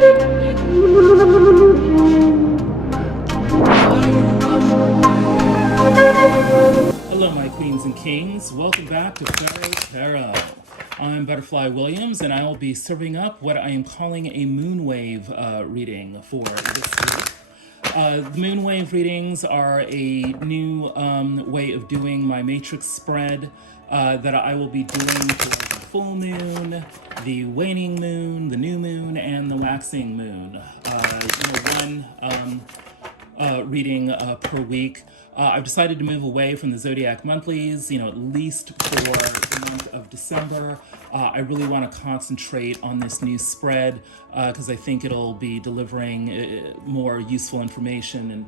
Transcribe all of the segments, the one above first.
Hello, my queens and kings. Welcome back to Pharaoh Tarot. I'm Butterfly Williams, and I will be serving up what I am calling a moonwave reading for this week. The moonwave readings are a new way of doing my matrix spread that I will be doing for the full moon, the waning moon, the new moon, and the waxing moon. One reading per week. I've decided to move away from the zodiac monthlies, at least for the month of December. I really want to concentrate on this new spread because I think it'll be delivering more useful information and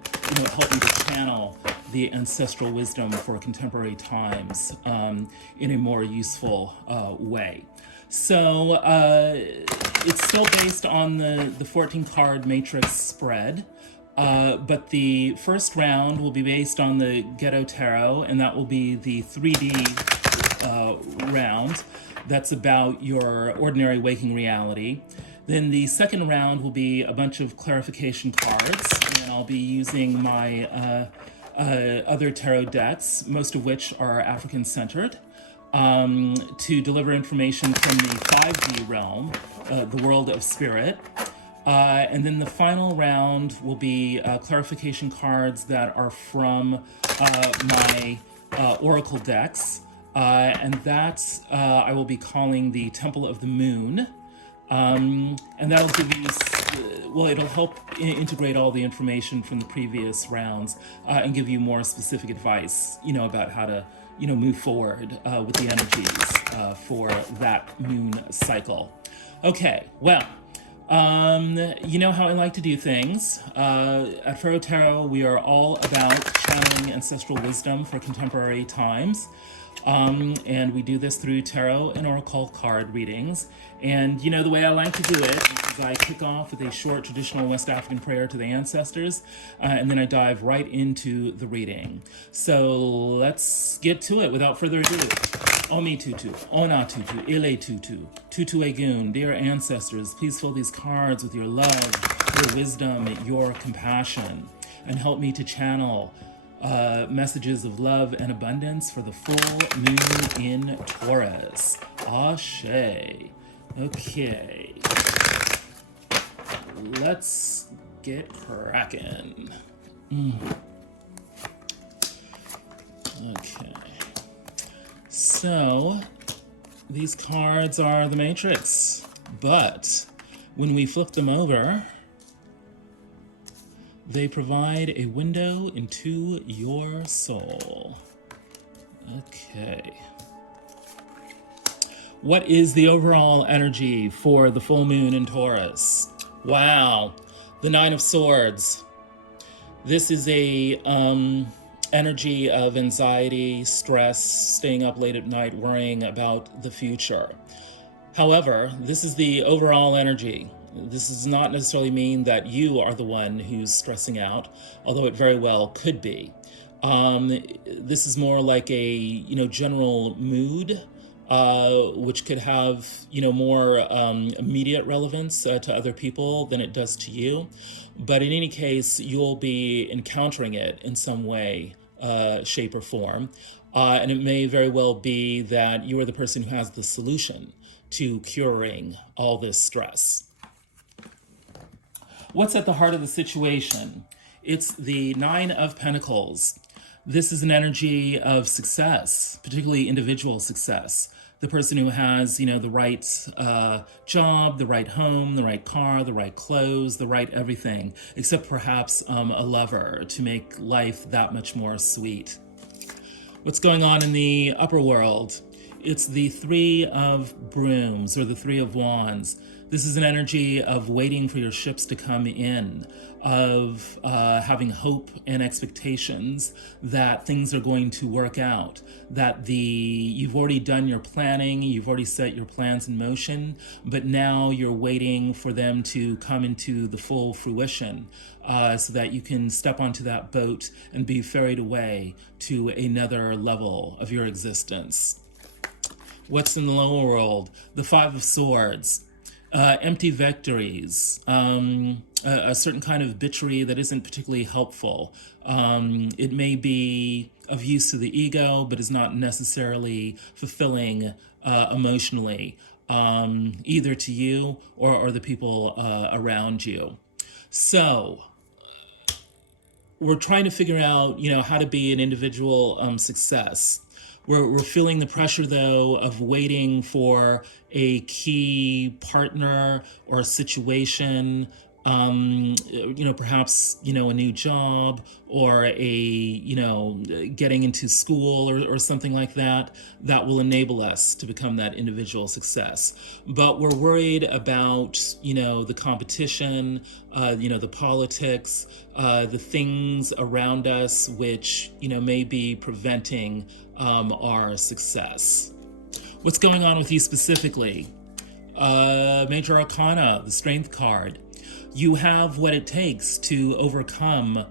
help me to channel the ancestral wisdom for contemporary times in a more useful way. So it's still based on the 14 card matrix spread. But the first round will be based on the Ghetto Tarot, and that will be the 3D round. That's about your ordinary waking reality. Then the second round will be a bunch of clarification cards, and I'll be using my other tarot decks, most of which are African-centered, to deliver information from the 5D realm, the world of spirit. And then the final round will be clarification cards that are from my oracle decks. And that I will be calling the Temple of the Moon. And that'll give you, it'll help integrate all the information from the previous rounds and give you more specific advice, about how to, move forward with the energies for that moon cycle. Okay, well. You know how I like to do things. At Pharaoh Tarot, we are all about channeling ancestral wisdom for contemporary times. And we do this through tarot and oracle card readings. And the way I like to do it is I kick off with a short traditional West African prayer to the ancestors, and then I dive right into the reading. So let's get to it without further ado. Omi Tutu, Ona Tutu, Ile Tutu, Tutu Egun, dear ancestors, please fill these cards with your love, your wisdom, your compassion, and help me to channel messages of love and abundance for the full moon in Taurus. Ashe. Okay. Let's get cracking. Okay. So, these cards are the Matrix, but when we flip them over, they provide a window into your soul. Okay. What is the overall energy for the full moon in Taurus? Wow, the Nine of Swords. This is a energy of anxiety, stress, staying up late at night, worrying about the future. However, this is the overall energy. This does not necessarily mean that you are the one who's stressing out, although it very well could be. This is more like a general mood, which could have more immediate relevance to other people than it does to you. But in any case, you'll be encountering it in some way, shape, or form. And it may very well be that you are the person who has the solution to curing all this stress. What's at the heart of the situation? It's the Nine of Pentacles. This is an energy of success, particularly individual success. The person who has, the right job, the right home, the right car, the right clothes, the right everything, except perhaps a lover to make life that much more sweet. What's going on in the upper world? It's the Three of Brooms, or the Three of Wands. This is an energy of waiting for your ships to come in, of having hope and expectations that things are going to work out, that you've already done your planning, you've already set your plans in motion, but now you're waiting for them to come into the full fruition so that you can step onto that boat and be ferried away to another level of your existence. What's in the lower world? The Five of Swords. empty victories, a certain kind of bitchery that isn't particularly helpful. It may be of use to the ego, but is not necessarily fulfilling emotionally, either to you or the people around you. So, we're trying to figure out, how to be an individual success. We're feeling the pressure, though, of waiting for a key partner or a situation, perhaps, a new job or getting into school or something like that, that will enable us to become that individual success. But we're worried about, the competition, the politics, the things around us which, may be preventing our success. What's going on with you specifically? Major Arcana, the Strength card. You have what it takes to overcome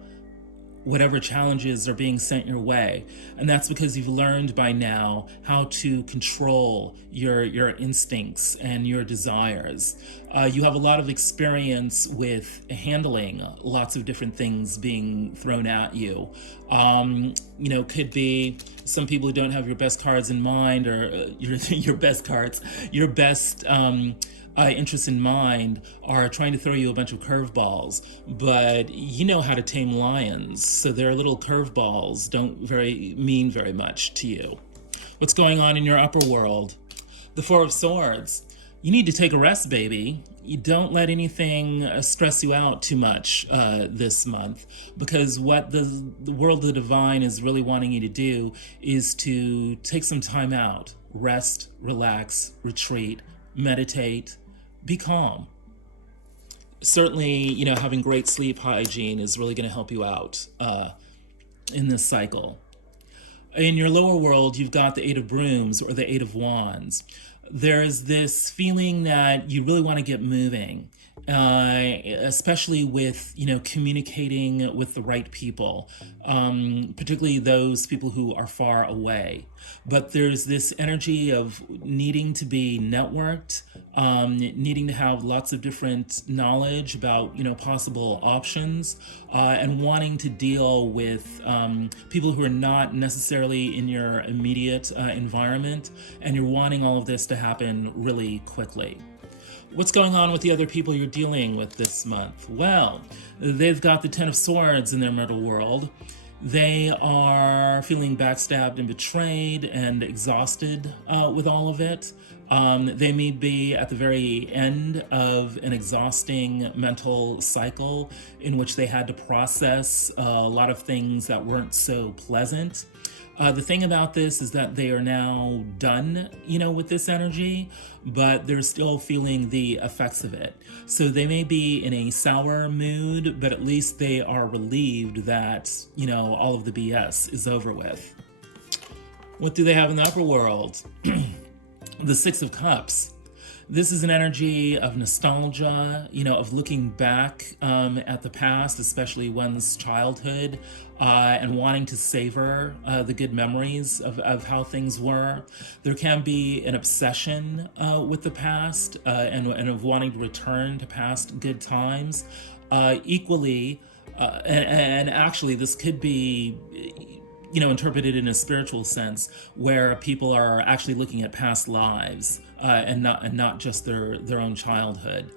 whatever challenges are being sent your way. And that's because you've learned by now how to control your instincts and your desires. You have a lot of experience with handling lots of different things being thrown at you. Could be some people who don't have your best cards in mind, or your best cards, your best interest in mind, are trying to throw you a bunch of curveballs, but you know how to tame lions, so their little curveballs don't mean very much to you. What's going on in your upper world? The Four of Swords. You need to take a rest, baby. You don't let anything stress you out too much this month, because what the world of the divine is really wanting you to do is to take some time out, rest, relax, retreat, meditate, be calm. Certainly, having great sleep hygiene is really going to help you out in this cycle. In your lower world, you've got the Eight of Brooms or the Eight of Wands. There's this feeling that you really want to get moving, especially with, communicating with the right people, particularly those people who are far away. But there's this energy of needing to be networked, needing to have lots of different knowledge about, possible options, and wanting to deal with people who are not necessarily in your immediate environment, and you're wanting all of this to happen really quickly. What's going on with the other people you're dealing with this month? Well, they've got the Ten of Swords in their middle world. They are feeling backstabbed and betrayed and exhausted with all of it. They may be at the very end of an exhausting mental cycle in which they had to process a lot of things that weren't so pleasant. The thing about this is that they are now done, with this energy, but they're still feeling the effects of it. So they may be in a sour mood, but at least they are relieved that, all of the BS is over with. What do they have in the upper world? The Six of Cups. This is an energy of nostalgia, of looking back at the past, especially one's childhood, and wanting to savor the good memories of how things were. There can be an obsession with the past and of wanting to return to past good times. Equally, and actually this could be interpreted in a spiritual sense, where people are actually looking at past lives and not just their own childhood.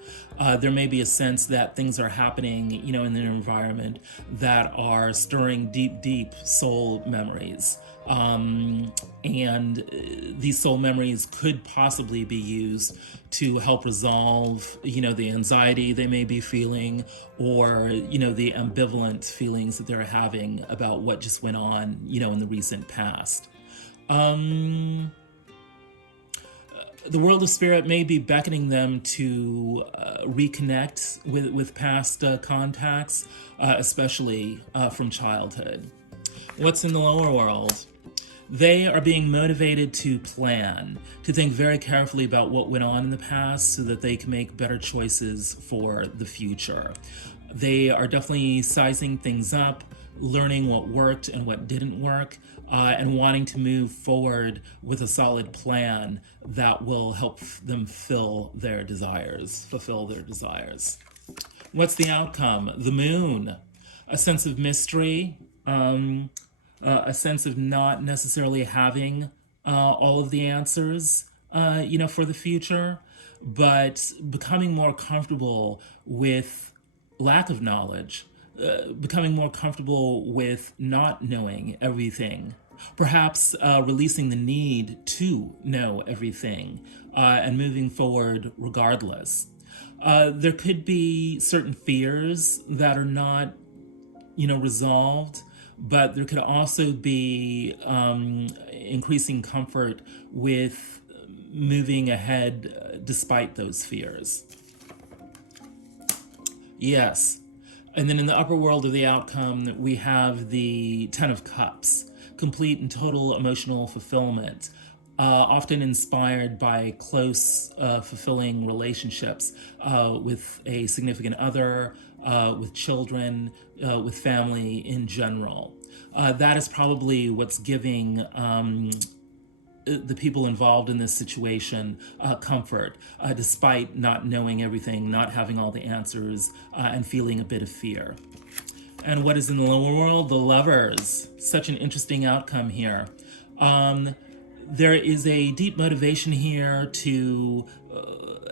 There may be a sense that things are happening, in their environment that are stirring deep soul memories. And these soul memories could possibly be used to help resolve, the anxiety they may be feeling, or, the ambivalent feelings that they're having about what just went on, in the recent past. The world of spirit may be beckoning them to reconnect with past contacts, especially from childhood. What's in the lower world? They are being motivated to plan, to think very carefully about what went on in the past so that they can make better choices for the future. They are definitely sizing things up, learning what worked and what didn't work, and wanting to move forward with a solid plan that will help them fulfill their desires. What's the outcome? The moon. A sense of mystery, a sense of not necessarily having all of the answers, for the future, but becoming more comfortable with lack of knowledge, becoming more comfortable with not knowing everything, perhaps releasing the need to know everything, and moving forward regardless. There could be certain fears that are not, resolved, but there could also be increasing comfort with moving ahead despite those fears. Yes. And then in the upper world of the outcome, we have the Ten of Cups, complete and total emotional fulfillment, often inspired by close, fulfilling relationships with a significant other, with children, with family in general. That is probably what's giving the people involved in this situation comfort, despite not knowing everything, not having all the answers, and feeling a bit of fear. And what is in the lower world? The Lovers. Such an interesting outcome here. There is a deep motivation here to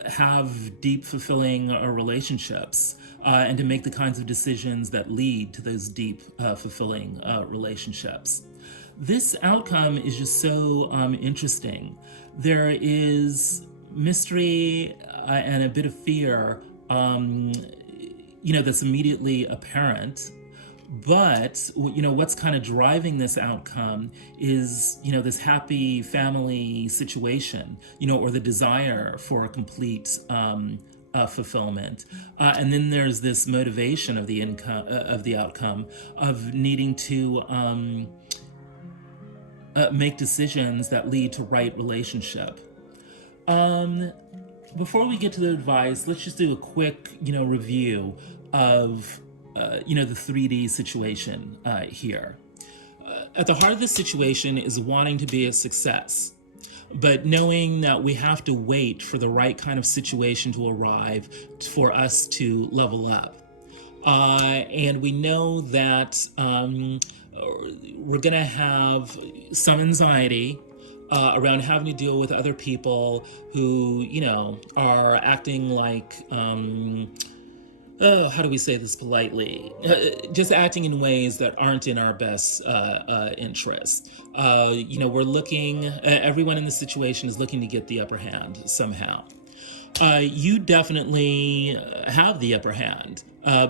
have deep, fulfilling relationships, and to make the kinds of decisions that lead to those deep, fulfilling relationships. This outcome is just so interesting. There is mystery and a bit of fear, that's immediately apparent. But, what's kind of driving this outcome is, this happy family situation, or the desire for a complete fulfillment. And then there's this motivation of the outcome of needing to make decisions that lead to right relationship. Before we get to the advice, let's just do a quick, review of, the 3D situation here. At the heart of this situation is wanting to be a success, but knowing that we have to wait for the right kind of situation to arrive for us to level up. And we know that we're going to have some anxiety around having to deal with other people who, are acting like, how do we say this politely? Just acting in ways that aren't in our best interest. We're looking, everyone in the situation is looking to get the upper hand somehow. You definitely have the upper hand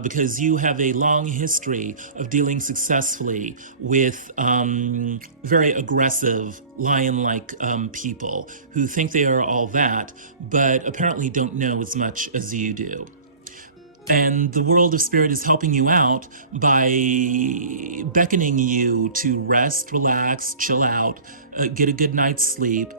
because you have a long history of dealing successfully with very aggressive, lion-like people who think they are all that, but apparently don't know as much as you do. And the world of spirit is helping you out by beckoning you to rest, relax, chill out, get a good night's sleep,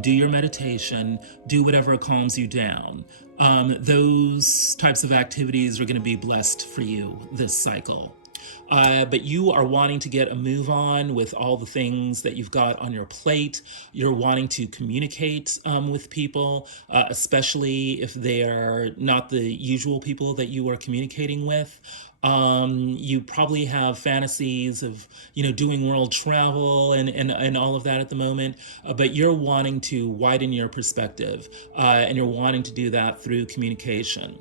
do your meditation, do whatever calms you down. Those types of activities are going to be blessed for you this cycle. But you are wanting to get a move on with all the things that you've got on your plate. You're wanting to communicate with people, especially if they are not the usual people that you are communicating with. You probably have fantasies of, doing world travel and all of that at the moment, but you're wanting to widen your perspective, and you're wanting to do that through communication.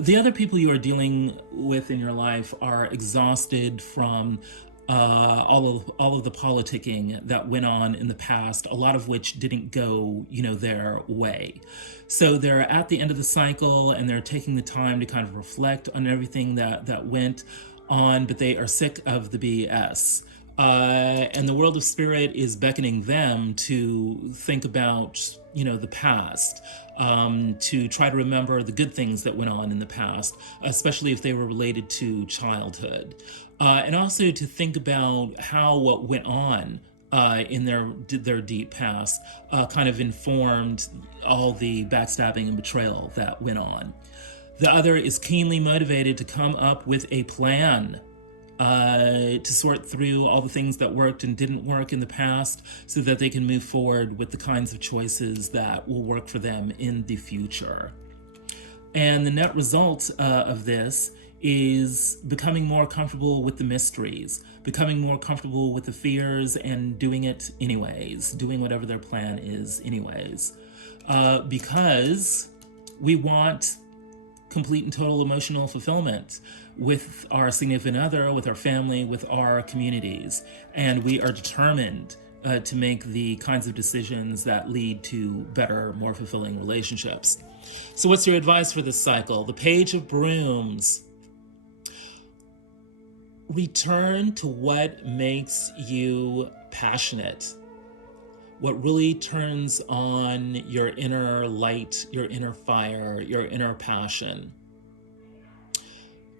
The other people you are dealing with in your life are exhausted from all of the politicking that went on in the past, a lot of which didn't go, their way. So they're at the end of the cycle and they're taking the time to kind of reflect on everything that went on, but they are sick of the BS. And the world of spirit is beckoning them to think about, the past, to try to remember the good things that went on in the past, especially if they were related to childhood. And also to think about how what went on in their deep past kind of informed all the backstabbing and betrayal that went on. The other is keenly motivated to come up with a plan. to sort through all the things that worked and didn't work in the past so that they can move forward with the kinds of choices that will work for them in the future. And the net result of this is becoming more comfortable with the mysteries, becoming more comfortable with the fears, and doing it anyways, doing whatever their plan is anyways. Because we want complete and total emotional fulfillment with our significant other, with our family, with our communities. And we are determined to make the kinds of decisions that lead to better, more fulfilling relationships. So what's your advice for this cycle? The Page of Brooms. Return to what makes you passionate. What really turns on your inner light, your inner fire, your inner passion.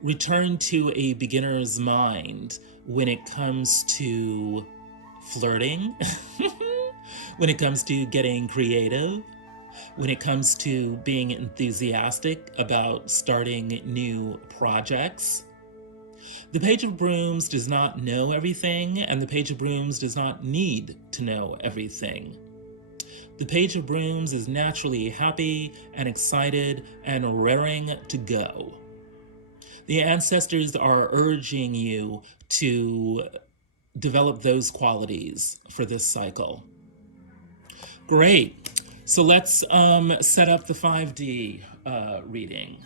Return to a beginner's mind when it comes to flirting, when it comes to getting creative, when it comes to being enthusiastic about starting new projects. The Page of Brooms does not know everything, and the Page of Brooms does not need to know everything. The Page of Brooms is naturally happy and excited and raring to go. The ancestors are urging you to develop those qualities for this cycle. Great. So let's set up the 5D reading.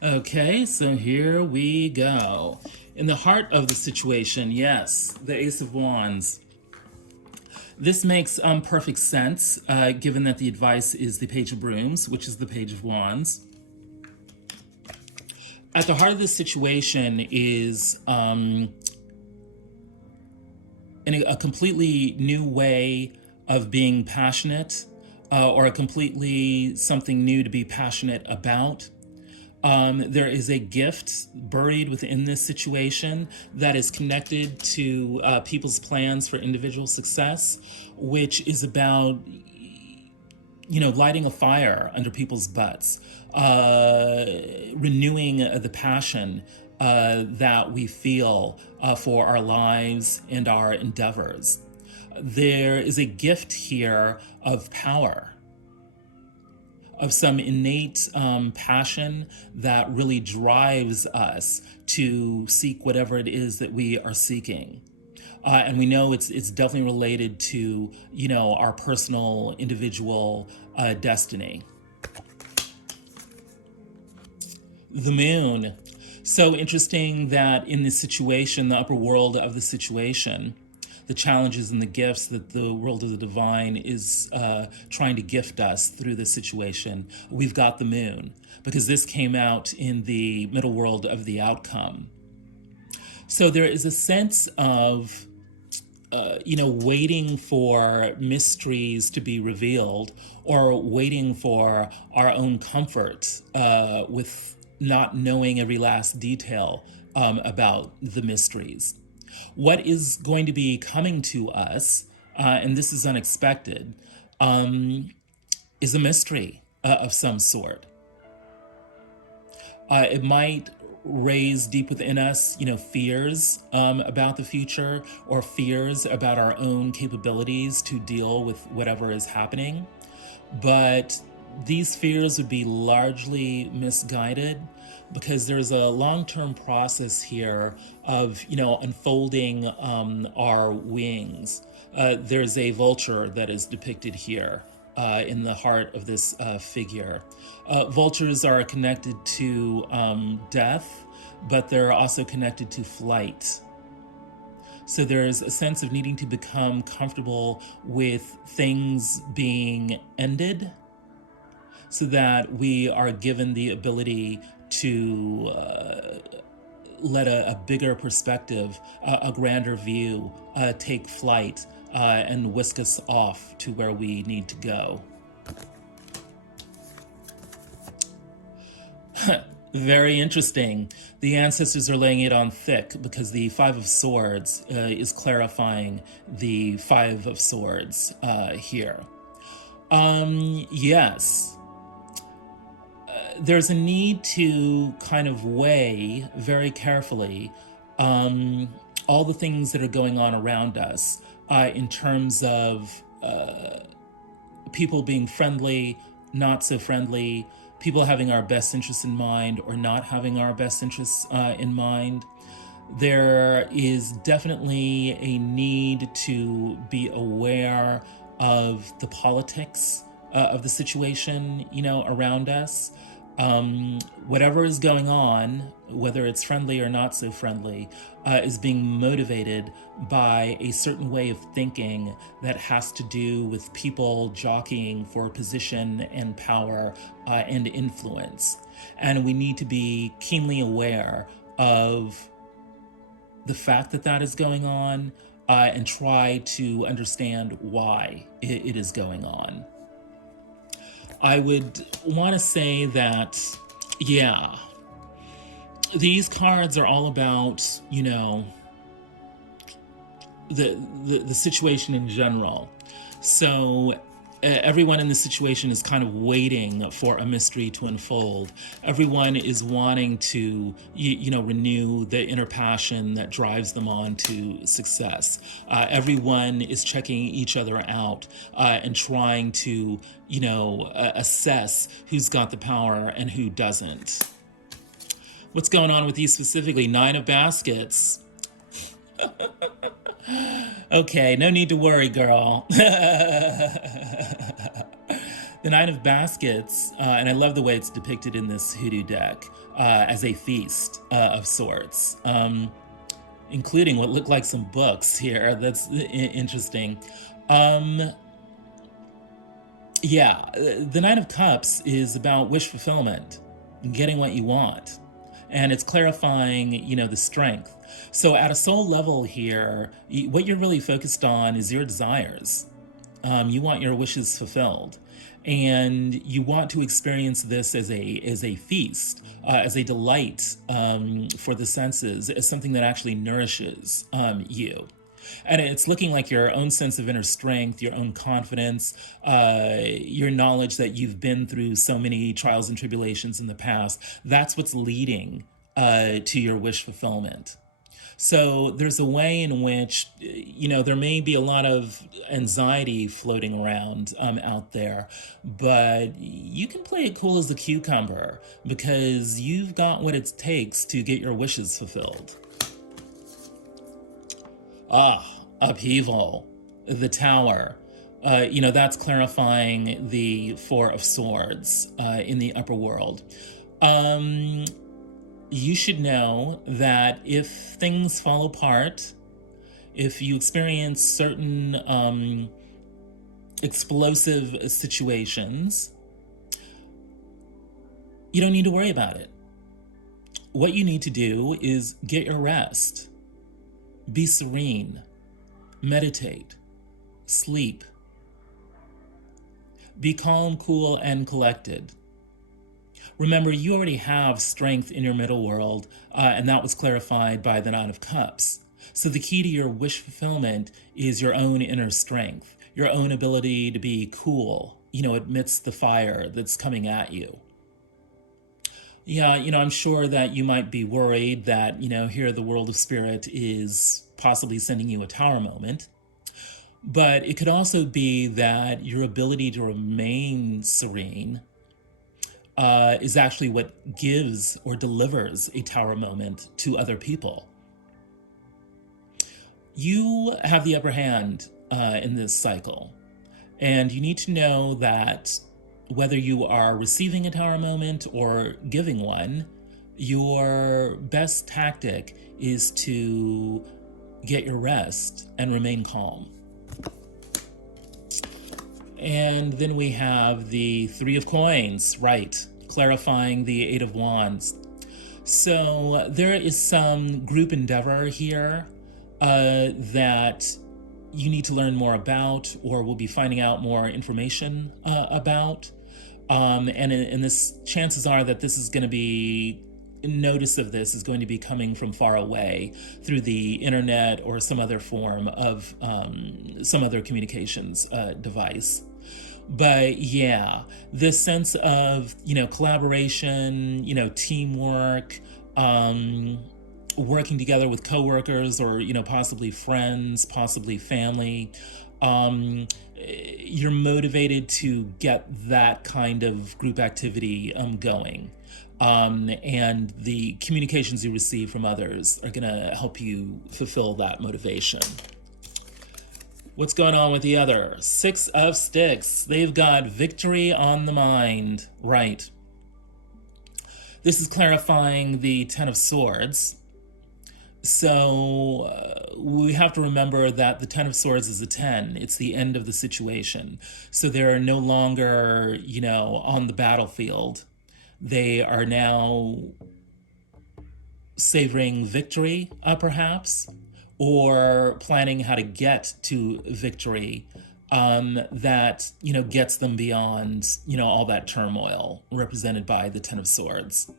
Okay, so here we go. In the heart of the situation, yes, the Ace of Wands. This makes perfect sense, given that the advice is the Page of Brooms, which is the Page of Wands. At the heart of this situation is in a completely new way of being passionate, or a completely something new to be passionate about. There is a gift buried within this situation that is connected to people's plans for individual success, which is about, lighting a fire under people's butts, renewing the passion that we feel for our lives and our endeavors. There is a gift here of power, of some innate passion that really drives us to seek whatever it is that we are seeking. And we know it's definitely related to, our personal, individual destiny. The Moon. So interesting that in this situation, the upper world of the situation, the challenges and the gifts that the world of the divine is trying to gift us through this situation, we've got the Moon, because this came out in the middle world of the outcome. So there is a sense of, waiting for mysteries to be revealed, or waiting for our own comfort with not knowing every last detail about the mysteries. What is going to be coming to us, and this is unexpected, is a mystery of some sort. It might raise deep within us, fears about the future, or fears about our own capabilities to deal with whatever is happening. But these fears would be largely misguided, because there's a long-term process here of, unfolding our wings. There's a vulture that is depicted here in the heart of this figure. Vultures are connected to death, but they're also connected to flight. So there's a sense of needing to become comfortable with things being ended, so that we are given the ability to let a bigger perspective, a grander view, take flight and whisk us off to where we need to go. Very interesting. The ancestors are laying it on thick, because the Five of Swords is clarifying the Five of Swords here. Yes. There's a need to kind of weigh very carefully all the things that are going on around us in terms of people being friendly, not so friendly, people having our best interests in mind or not having our best interests in mind. There is definitely a need to be aware of the politics of the situation, around us. Whatever is going on, whether it's friendly or not so friendly, is being motivated by a certain way of thinking that has to do with people jockeying for position and power and influence. And we need to be keenly aware of the fact that that is going on and try to understand why it is going on. I would want to say that, yeah, these cards are all about, the situation in general. So everyone in the situation is kind of waiting for a mystery to unfold. Everyone is wanting to, renew the inner passion that drives them on to success. Everyone is checking each other out and trying to, assess who's got the power and who doesn't. What's going on with these specifically? 9 of Baskets. Okay, no need to worry, girl. The 9 of Baskets, and I love the way it's depicted in this hoodoo deck, as a feast of sorts, including what look like some books here. That's interesting. Yeah, the 9 of Cups is about wish fulfillment, getting what you want. And it's clarifying, the strength. So at a soul level here, what you're really focused on is your desires. You want your wishes fulfilled. And you want to experience this as a feast, as a delight for the senses, as something that actually nourishes you. And it's looking like your own sense of inner strength, your own confidence, your knowledge that you've been through so many trials and tribulations in the past. That's what's leading to your wish fulfillment. So there's a way in which, there may be a lot of anxiety floating around out there, but you can play it cool as a cucumber because you've got what it takes to get your wishes fulfilled. Upheaval, the Tower. That's clarifying the 4 of Swords in the upper world. You should know that if things fall apart, if you experience certain explosive situations, you don't need to worry about it. What you need to do is get your rest. Be serene, meditate, sleep. Be calm, cool, and collected. Remember, you already have strength in your middle world, and that was clarified by the 9 of Cups. So the key to your wish fulfillment is your own inner strength, your own ability to be cool, amidst the fire that's coming at you. Yeah, I'm sure that you might be worried that, here the world of spirit is possibly sending you a tower moment. But it could also be that your ability to remain serene is actually what gives or delivers a tower moment to other people. You have the upper hand in this cycle. And you need to know that whether you are receiving a tower moment or giving one, your best tactic is to get your rest and remain calm. And then we have the 3 of Coins, right, clarifying the 8 of Wands. So there is some group endeavor here that you need to learn more about, or will be finding out more information about. And this, chances are that this is going to be, notice of this is going to be coming from far away through the internet or some other form of some other communications device. But yeah, this sense of, collaboration, teamwork, working together with coworkers or, possibly friends, possibly family. You're motivated to get that kind of group activity going. And the communications you receive from others are going to help you fulfill that motivation. What's going on with the other? 6 of Sticks. They've got victory on the mind. Right. This is clarifying the 10 of Swords. So we have to remember that the 10 of Swords is a 10. It's the end of the situation. So they're no longer, on the battlefield. They are now savoring victory, perhaps, or planning how to get to victory that, gets them beyond, all that turmoil represented by the 10 of Swords.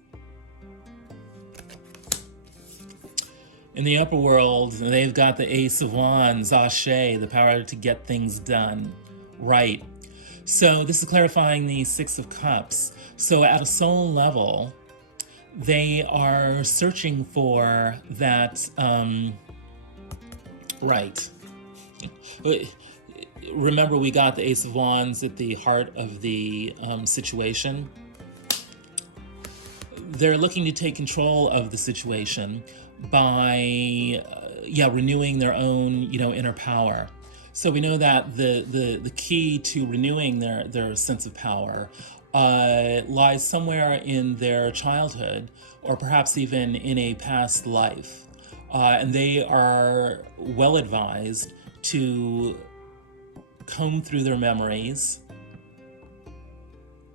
In the upper world, they've got the Ace of Wands, Ashe, the power to get things done. Right. So this is clarifying the 6 of Cups. So at a soul level, they are searching for that, right. Remember, we got the Ace of Wands at the heart of the situation. They're looking to take control of the situation by renewing their own inner power. So we know that the key to renewing their sense of power lies somewhere in their childhood, or perhaps even in a past life, and they are well advised to comb through their memories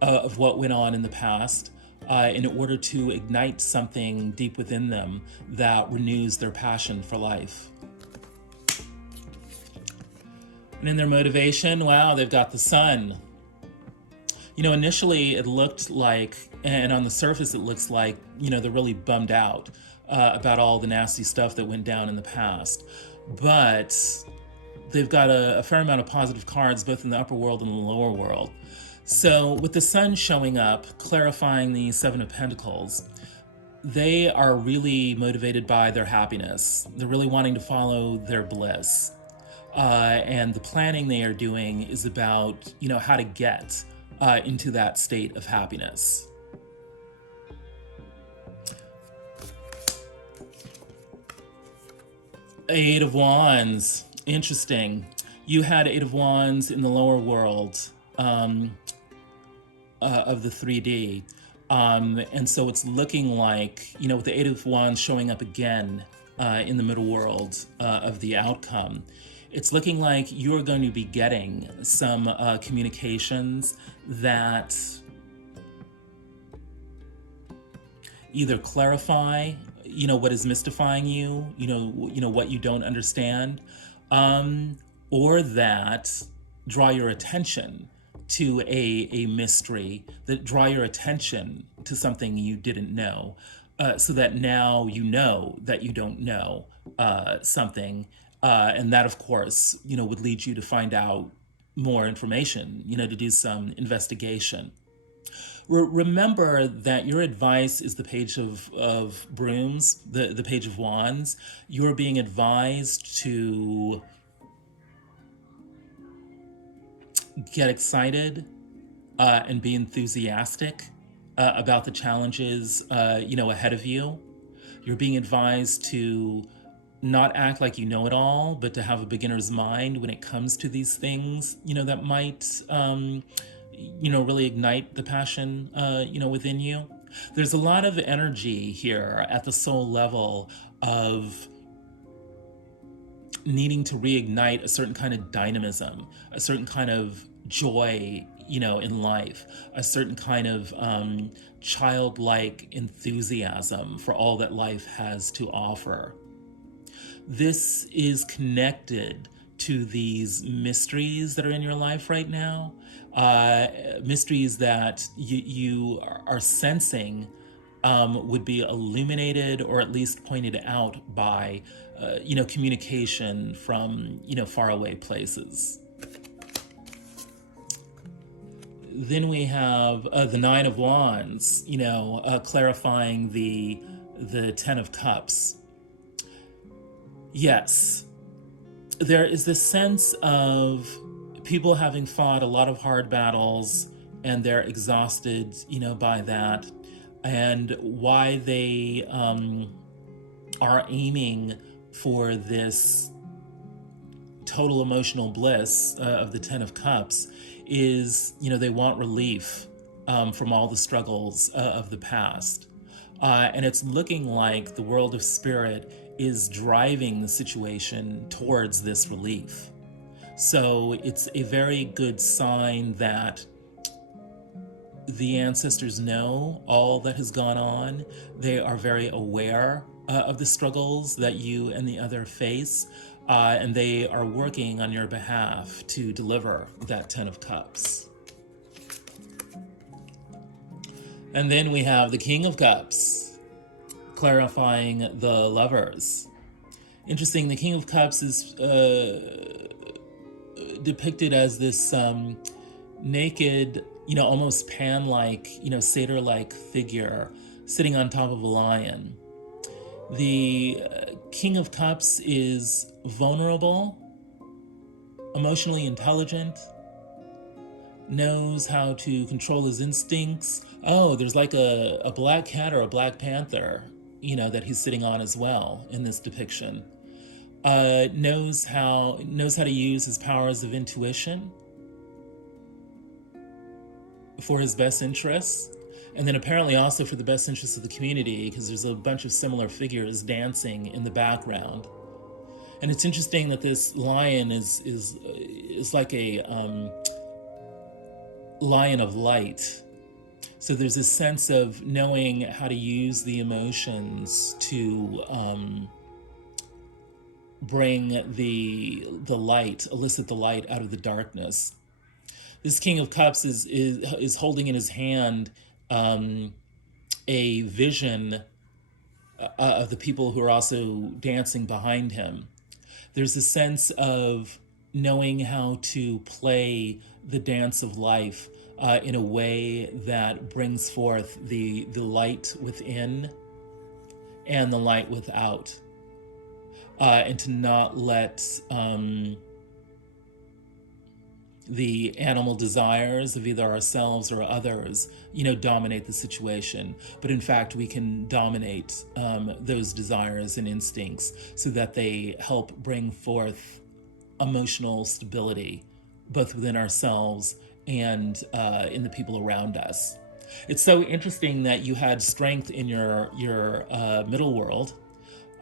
of what went on in the past in order to ignite something deep within them that renews their passion for life. And in their motivation, wow, they've got the Sun. Initially it looked like, and on the surface it looks like, they're really bummed out about all the nasty stuff that went down in the past. But they've got a fair amount of positive cards, both in the upper world and the lower world. So with the Sun showing up, clarifying the 7 of Pentacles, they are really motivated by their happiness. They're really wanting to follow their bliss. And the planning they are doing is about, how to get into that state of happiness. Eight of Wands. Interesting. You had 8 of Wands in the lower world of the 3D. And so it's looking like, with the 8 of Wands showing up again in the middle world of the outcome, it's looking like you're going to be getting some communications that either clarify, what is mystifying you, what you don't understand, or that draw your attention to a mystery, that draw your attention to something you didn't know, so that now you know that you don't know something, and that, of course, would lead you to find out more information, to do some investigation. Remember that your advice is the Page of Brooms, the Page of Wands. You're being advised to get excited and be enthusiastic about the challenges, ahead of you. You're being advised to not act like you know it all, but to have a beginner's mind when it comes to these things, that might, really ignite the passion, within you. There's a lot of energy here at the soul level of needing to reignite a certain kind of dynamism, a certain kind of joy, in life, a certain kind of childlike enthusiasm for all that life has to offer. This is connected to these mysteries that are in your life right now, mysteries that you are sensing would be illuminated or at least pointed out by, communication from, faraway places. Then we have the 9 of Wands, clarifying the 10 of Cups. Yes, there is this sense of people having fought a lot of hard battles and they're exhausted, by that, and why they are aiming for this total emotional bliss of the Ten of Cups is, they want relief from all the struggles of the past. And it's looking like the world of spirit is driving the situation towards this relief. So it's a very good sign that the ancestors know all that has gone on. They are very aware of the struggles that you and the other face, and they are working on your behalf to deliver that Ten of Cups. And then we have the King of Cups, clarifying the lovers. Interesting, the King of Cups is depicted as this naked, almost Pan-like, satyr-like figure sitting on top of a lion. The King of Cups is vulnerable, emotionally intelligent, knows how to control his instincts. Oh, there's like a black cat or a black panther, that he's sitting on as well in this depiction. Knows how to use his powers of intuition for his best interests, and then apparently also for the best interests of the community, because there's a bunch of similar figures dancing in the background. And it's interesting that this lion is like a lion of light. So there's this sense of knowing how to use the emotions to bring the light, elicit the light out of the darkness. This King of Cups is holding in his hand a vision of the people who are also dancing behind him. There's a sense of knowing how to play the dance of life in a way that brings forth the light within and the light without, and to not let the animal desires of either ourselves or others, dominate the situation. But in fact, we can dominate those desires and instincts so that they help bring forth emotional stability, both within ourselves and in the people around us. It's so interesting that you had strength in your middle world.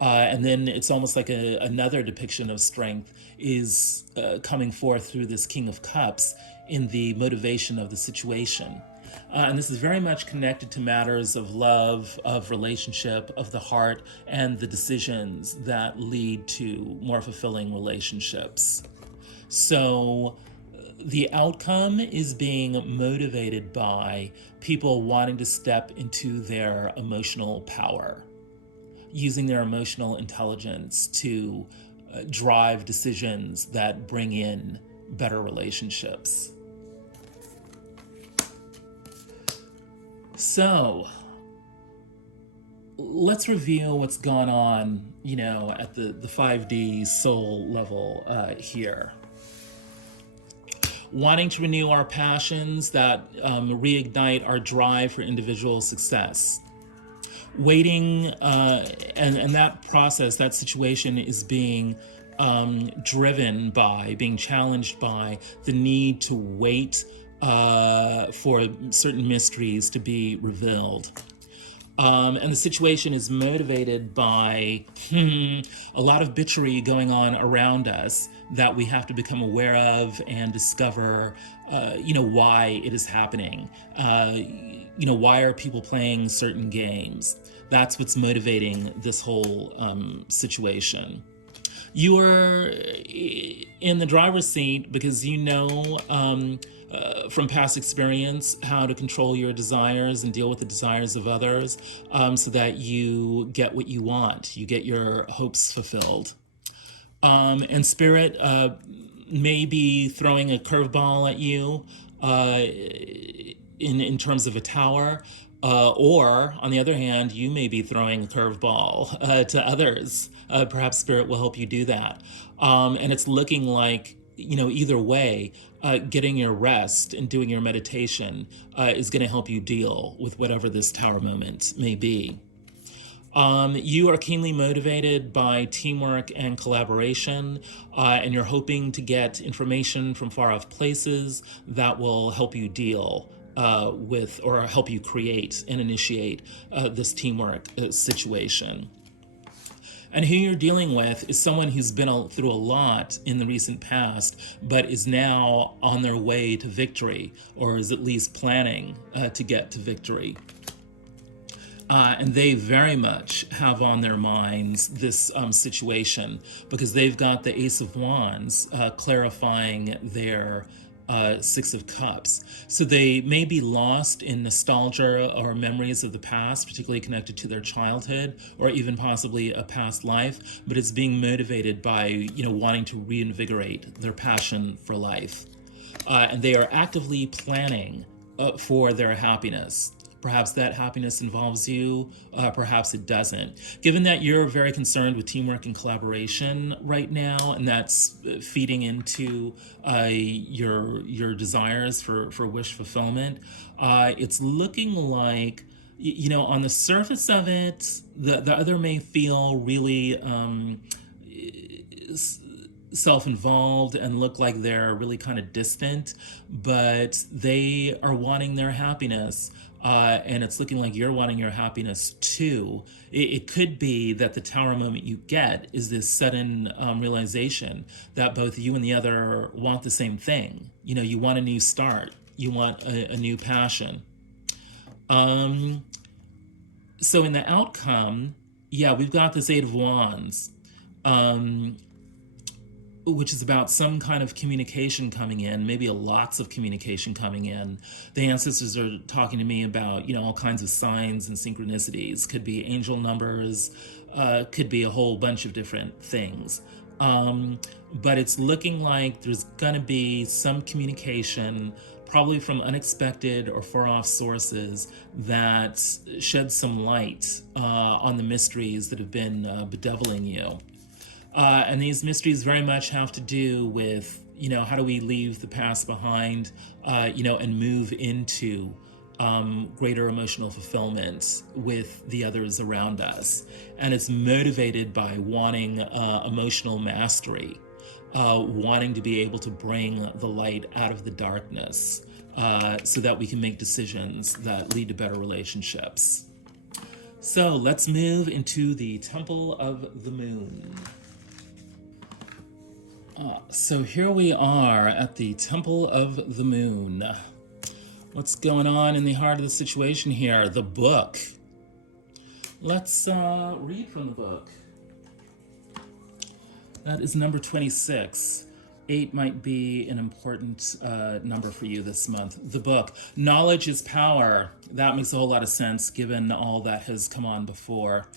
And then it's almost like another depiction of strength is coming forth through this King of Cups in the motivation of the situation. And this is very much connected to matters of love, of relationship, of the heart, and the decisions that lead to more fulfilling relationships. So the outcome is being motivated by people wanting to step into their emotional power, using their emotional intelligence to drive decisions that bring in better relationships. So, let's review what's gone on, at the 5D soul level here. Wanting to renew our passions that reignite our drive for individual success. Waiting, and that process, that situation is being driven by, being challenged by the need to wait for certain mysteries to be revealed. And the situation is motivated by a lot of bitchery going on around us that we have to become aware of and discover, why it is happening. Why are people playing certain games? That's what's motivating this whole situation. You are in the driver's seat because from past experience how to control your desires and deal with the desires of others, so that you get what you want. You get your hopes fulfilled. And Spirit may be throwing a curveball at you in terms of a tower. Or, on the other hand, you may be throwing a curveball to others. Perhaps Spirit will help you do that. And it's looking like, either way, getting your rest and doing your meditation is going to help you deal with whatever this tower moment may be. You are keenly motivated by teamwork and collaboration, and you're hoping to get information from far off places that will help you deal with or help you create and initiate this teamwork situation. And who you're dealing with is someone who's been through a lot in the recent past, but is now on their way to victory, or is at least planning to get to victory. And they very much have on their minds this situation, because they've got the Ace of Wands clarifying their Six of Cups. So they may be lost in nostalgia or memories of the past, particularly connected to their childhood or even possibly a past life, but it's being motivated by, wanting to reinvigorate their passion for life. And they are actively planning for their happiness. Perhaps that happiness involves you, perhaps it doesn't. Given that you're very concerned with teamwork and collaboration right now, and that's feeding into your desires for wish fulfillment, it's looking like, on the surface of it, the other may feel really self-involved and look like they're really kind of distant, but they are wanting their happiness. And it's looking like you're wanting your happiness too. It could be that the tower moment you get is this sudden realization that both you and the other want the same thing. You want a new start. You want a new passion. So in the outcome, we've got this Eight of Wands, which is about some kind of communication coming in, maybe lots of communication coming in. The ancestors are talking to me about, all kinds of signs and synchronicities. Could be angel numbers, could be a whole bunch of different things. But it's looking like there's gonna be some communication, probably from unexpected or far-off sources, that shed some light on the mysteries that have been bedeviling you. And these mysteries very much have to do with, how do we leave the past behind, and move into greater emotional fulfillment with the others around us. And it's motivated by wanting emotional mastery, wanting to be able to bring the light out of the darkness, so that we can make decisions that lead to better relationships. So let's move into the Temple of the Moon. So here we are at the Temple of the Moon. What's going on in the heart of the situation here? The book. Let's read from the book. That is number 26. 8 might be an important number for you this month. The book. Knowledge is power. That makes a whole lot of sense given all that has come on before.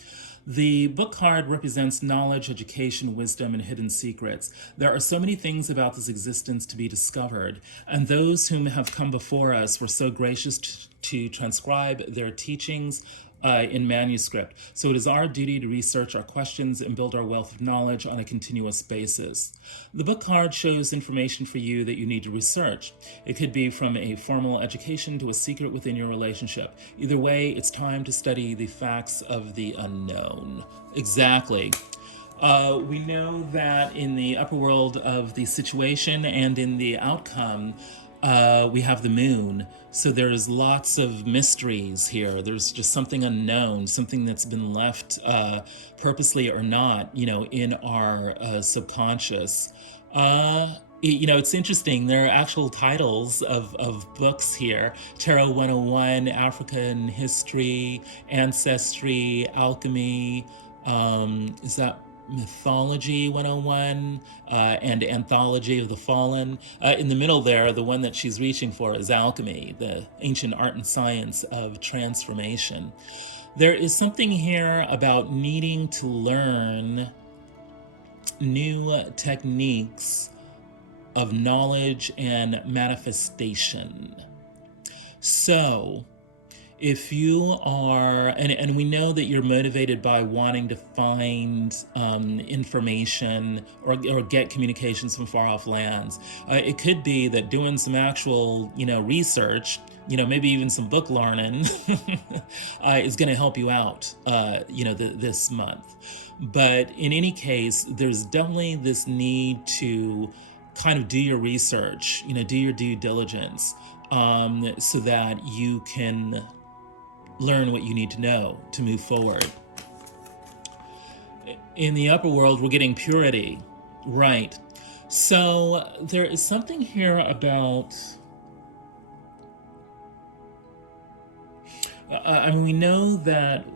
The book card represents knowledge, education, wisdom, and hidden secrets. There are so many things about this existence to be discovered, and those whom have come before us were so gracious to transcribe their teachings in manuscript. So it is our duty to research our questions and build our wealth of knowledge on a continuous basis. The book card shows information for you that you need to research. It could be from a formal education to a secret within your relationship. Either way, it's time to study the facts of the unknown. Exactly. We know that in the upper world of the situation and in the outcome, we have the moon. So there's lots of mysteries here. There's just something unknown, something that's been left purposely or not, in our subconscious. It's interesting. There are actual titles of books here. Tarot 101, African History, Ancestry, Alchemy. Is that Mythology 101, and Anthology of the Fallen. In the middle there, the one that she's reaching for is Alchemy, the ancient art and science of transformation. There is something here about needing to learn new techniques of knowledge and manifestation. So, If you are, and we know that you're motivated by wanting to find information or get communications from far off lands, it could be that doing some actual, research, maybe even some book learning is going to help you out, this month. But in any case, there's definitely this need to kind of do your research, do your due diligence, so that you can learn what you need to know to move forward. In the upper world, we're getting purity. Right. So there is something here about... we know that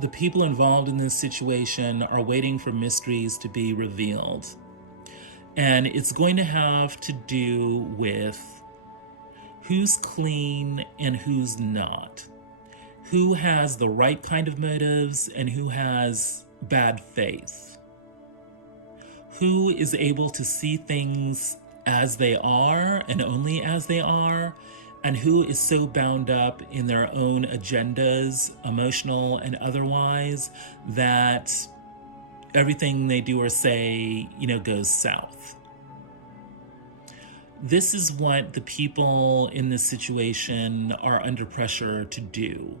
the people involved in this situation are waiting for mysteries to be revealed. And it's going to have to do with who's clean and who's not. Who has the right kind of motives and who has bad faith? Who is able to see things as they are and only as they are? And who is so bound up in their own agendas, emotional and otherwise, that everything they do or say, goes south? This is what the people in this situation are under pressure to do.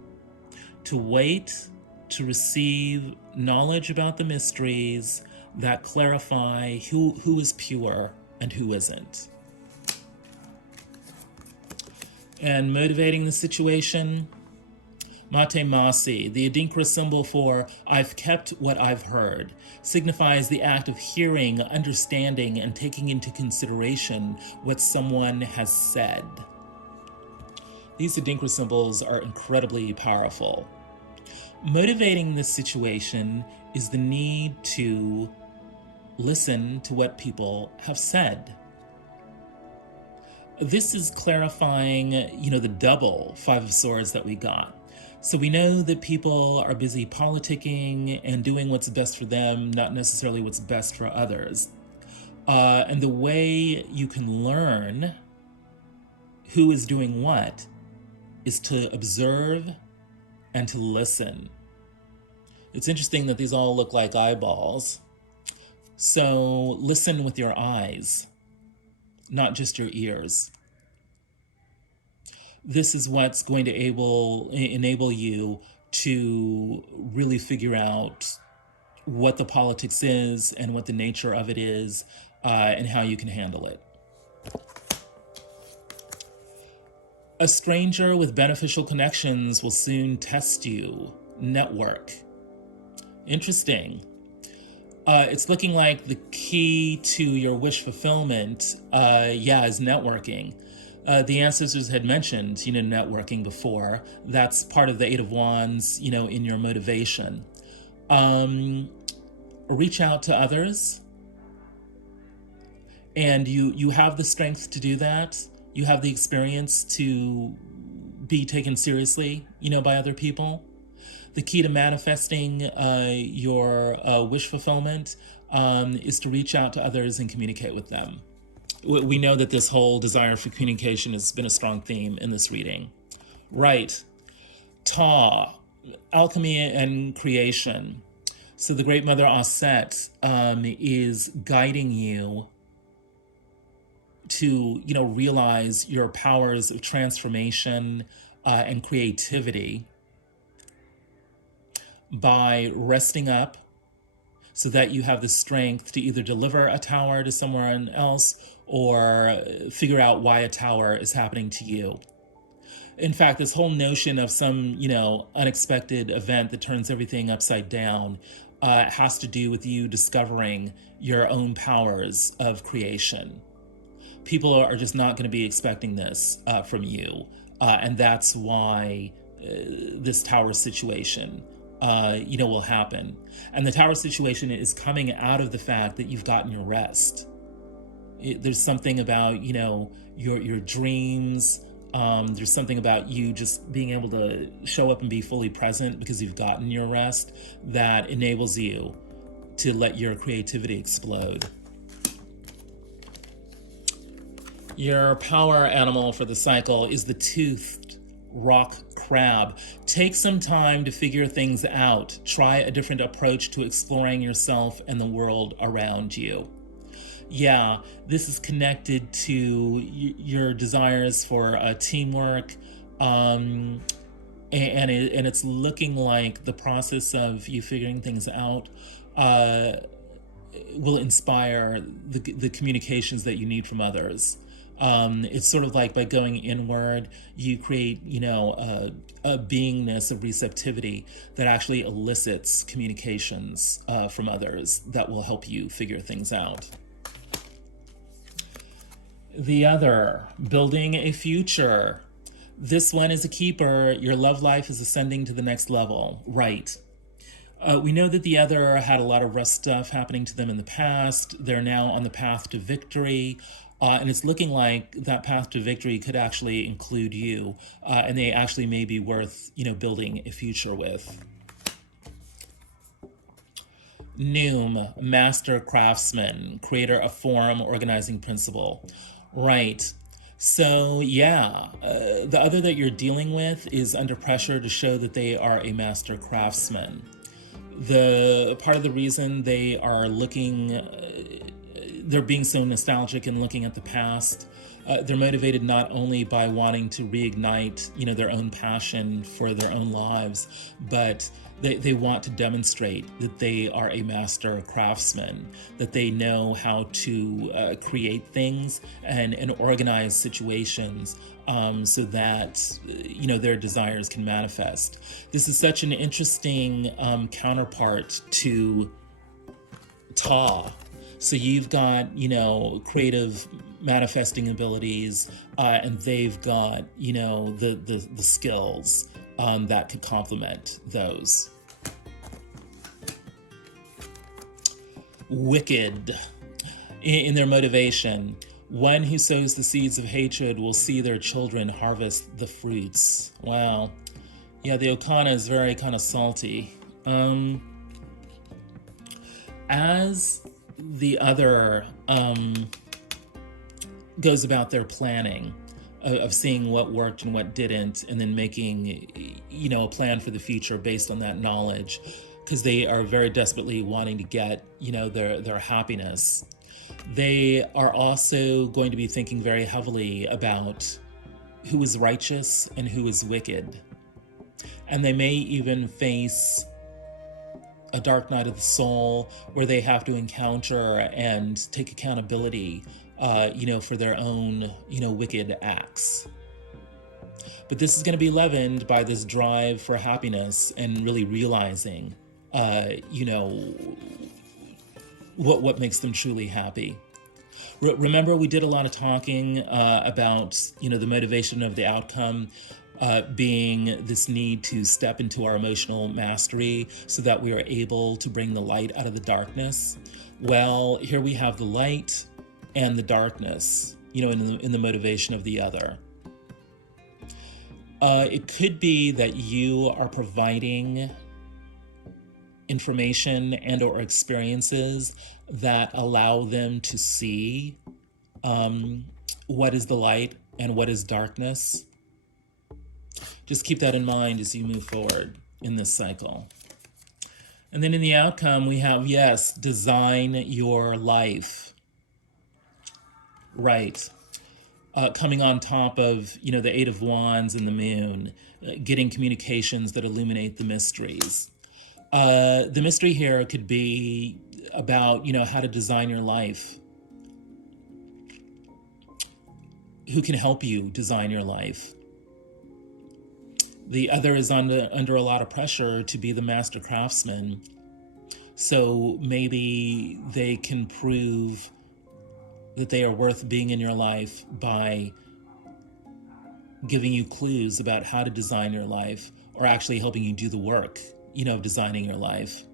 To wait to receive knowledge about the mysteries that clarify who is pure and who isn't. And motivating the situation, Mate Masi, the Adinkra symbol for I've kept what I've heard, signifies the act of hearing, understanding, and taking into consideration what someone has said. These Adinkra symbols are incredibly powerful. Motivating this situation is the need to listen to what people have said. This is clarifying, the double Five of Swords that we got. So we know that people are busy politicking and doing what's best for them, not necessarily what's best for others. And the way you can learn who is doing what is to observe and to listen. It's interesting that these all look like eyeballs. So listen with your eyes, not just your ears. This is what's going to enable you to really figure out what the politics is and what the nature of it is, and how you can handle it. A stranger with beneficial connections will soon test you. Network. Interesting. It's looking like the key to your wish fulfillment, is networking. The ancestors had mentioned, networking before. That's part of the Eight of Wands, in your motivation. Reach out to others. And you have the strength to do that. You have the experience to be taken seriously, by other people. The key to manifesting your wish fulfillment is to reach out to others and communicate with them. We know that this whole desire for communication has been a strong theme in this reading. Right. Ta, alchemy and creation. So the Great Mother Aset is guiding you to, realize your powers of transformation and creativity by resting up so that you have the strength to either deliver a tower to someone else or figure out why a tower is happening to you. In fact, this whole notion of some, unexpected event that turns everything upside down has to do with you discovering your own powers of creation. People are just not going to be expecting this from you. And that's why this tower situation, will happen. And the tower situation is coming out of the fact that you've gotten your rest. There's something about, your dreams. There's something about you just being able to show up and be fully present because you've gotten your rest that enables you to let your creativity explode. Your power animal for the cycle is the toothed rock crab. Take some time to figure things out. Try a different approach to exploring yourself and the world around you. Yeah, this is connected to your desires for teamwork, and it's looking like the process of you figuring things out will inspire the communications that you need from others. It's sort of like by going inward, you create, a beingness of receptivity that actually elicits communications from others that will help you figure things out. The other, building a future. This one is a keeper. Your love life is ascending to the next level. Right. We know that the other had a lot of rough stuff happening to them in the past. They're now on the path to victory. And it's looking like that path to victory could actually include you. And they actually may be worth, building a future with. Noom, master craftsman, creator of form, organizing principle. Right. So, yeah, the other that you're dealing with is under pressure to show that they are a master craftsman. The part of the reason they are they're being so nostalgic and looking at the past, they're motivated not only by wanting to reignite, their own passion for their own lives, but they want to demonstrate that they are a master craftsman, that they know how to create things and organize situations so that, their desires can manifest. This is such an interesting counterpart to Ta. So you've got, creative manifesting abilities, and they've got, the skills that could complement those. Wicked. In their motivation, one who sows the seeds of hatred will see their children harvest the fruits. Wow. Yeah, the Okana is very kind of salty. As the other goes about their planning of seeing what worked and what didn't, and then making, a plan for the future based on that knowledge, because they are very desperately wanting to get, their happiness. They are also going to be thinking very heavily about who is righteous and who is wicked. And they may even face a dark night of the soul where they have to encounter and take accountability, for their own, wicked acts. But this is going to be leavened by this drive for happiness and really realizing, what makes them truly happy. Remember, we did a lot of talking about, the motivation of the outcome being this need to step into our emotional mastery so that we are able to bring the light out of the darkness. Well, here we have the light and the darkness, in the motivation of the other. It could be that you are providing information and or experiences that allow them to see what is the light and what is darkness. Just keep that in mind as you move forward in this cycle. And then in the outcome, we have, yes, design your life. Right. Coming on top of, the Eight of Wands and the Moon, getting communications that illuminate the mysteries. The mystery here could be about, how to design your life. Who can help you design your life? The other is under a lot of pressure to be the master craftsman. So maybe they can prove that they are worth being in your life by giving you clues about how to design your life, or actually helping you do the work, of designing your life.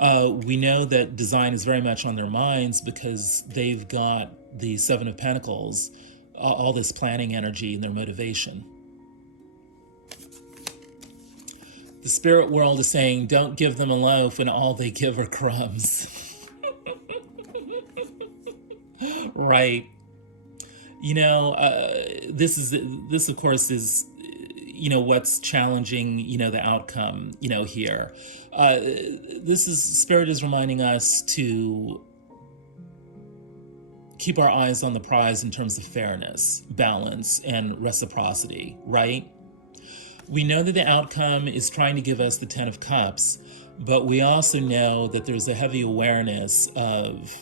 We know that design is very much on their minds because they've got the Seven of Pentacles, all this planning energy in their motivation. The spirit world is saying, don't give them a loaf and all they give are crumbs. Right. This of course is what's challenging, the outcome, here. Spirit is reminding us to keep our eyes on the prize in terms of fairness, balance, and reciprocity, right? We know that the outcome is trying to give us the Ten of Cups, but we also know that there's a heavy awareness of,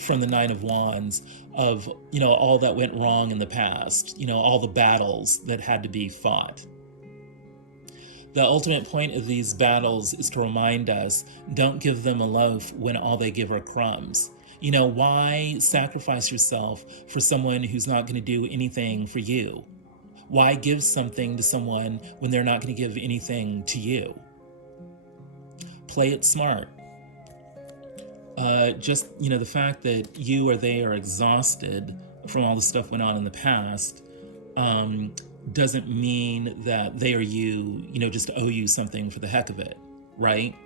from the Nine of Wands, of, all that went wrong in the past, all the battles that had to be fought. The ultimate point of these battles is to remind us, don't give them a loaf when all they give are crumbs. Why sacrifice yourself for someone who's not going to do anything for you? Why give something to someone when they're not going to give anything to you? Play it smart. The fact that you or they are exhausted from all the stuff went on in the past doesn't mean that they or you, just owe you something for the heck of it, right?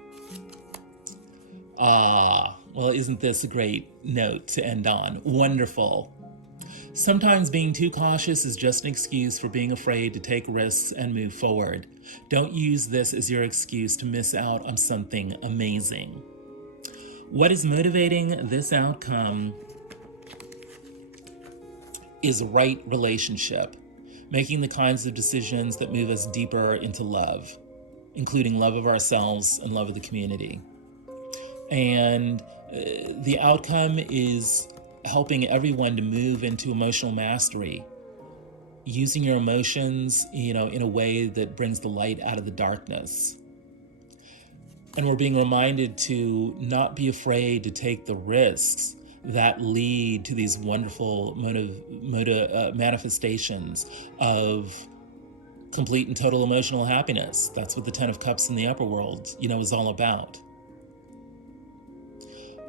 Well, isn't this a great note to end on? Wonderful. Sometimes being too cautious is just an excuse for being afraid to take risks and move forward. Don't use this as your excuse to miss out on something amazing. What is motivating this outcome is right relationship, making the kinds of decisions that move us deeper into love, including love of ourselves and love of the community. And the outcome is helping everyone to move into emotional mastery, using your emotions, in a way that brings the light out of the darkness. And we're being reminded to not be afraid to take the risks that lead to these wonderful manifestations of complete and total emotional happiness. That's what the Ten of Cups in the upper world, is all about.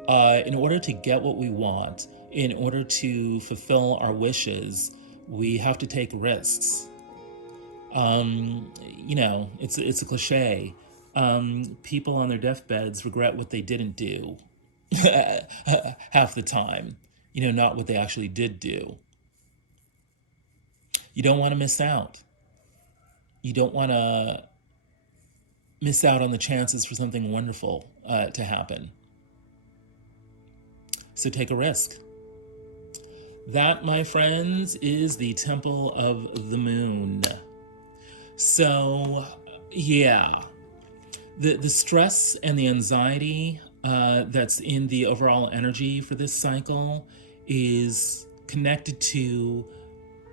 In order to get what we want, in order to fulfill our wishes, we have to take risks. It's a cliche. People on their deathbeds regret what they didn't do half the time, not what they actually did do. You don't want to miss out. You don't want to miss out on the chances for something wonderful to happen. So take a risk. That, my friends, is the Temple of the Moon. So, yeah. The stress and the anxiety that's in the overall energy for this cycle is connected to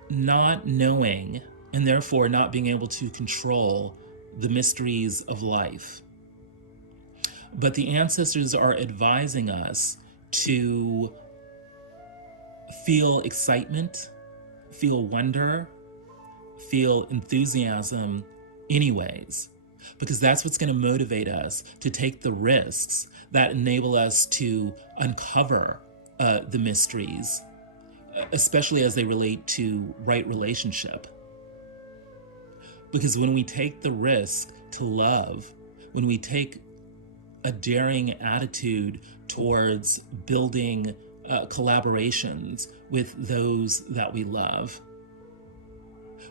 not knowing and therefore not being able to control the mysteries of life. But the ancestors are advising us to feel excitement, feel wonder, feel enthusiasm anyways, because that's what's going to motivate us to take the risks that enable us to uncover the mysteries, especially as they relate to right relationship. Because when we take the risk to love, when we take a daring attitude towards building collaborations with those that we love,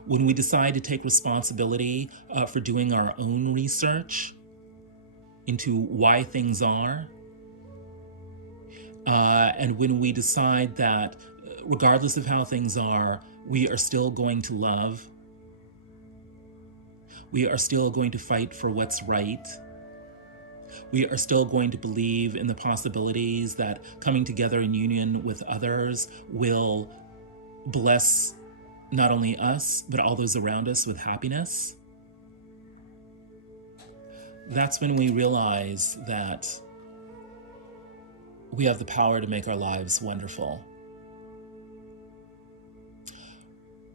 when we decide to take responsibility for doing our own research into why things are, and when we decide that regardless of how things are, we are still going to love, we are still going to fight for what's right, we are still going to believe in the possibilities that coming together in union with others will bless not only us, but all those around us with happiness. That's when we realize that we have the power to make our lives wonderful.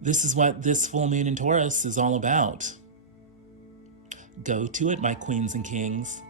This is what this full moon in Taurus is all about. Go to it, my queens and kings.